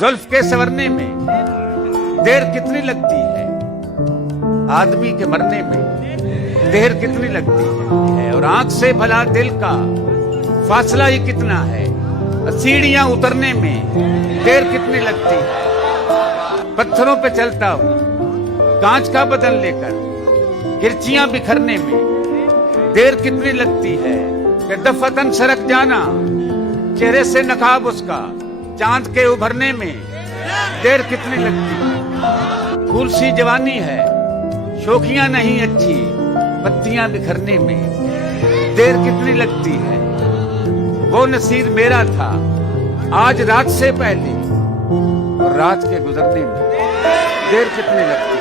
जुल्फ के संवरने में देर कितनी लगती है, आदमी के मरने में देर कितनी लगती है। और आंख से भला दिल का फासला ही कितना है, सीढ़ियां उतरने में देर कितनी लगती है। पत्थरों पे चलता हूं कांच का बदन लेकर, किरचियां बिखरने में देर कितनी लगती है। कि दफतन सरक जाना, चेहरे से नकाब उसका चांद के उभरने में देर कितनी लगती है। फूल सी जवानी है, शोखियां नहीं अच्छी, पत्तियां बिखरने में देर कितनी लगती है। वो नसीब मेरा था आज रात से पहले, और रात के गुजरने में देर कितनी लगती है।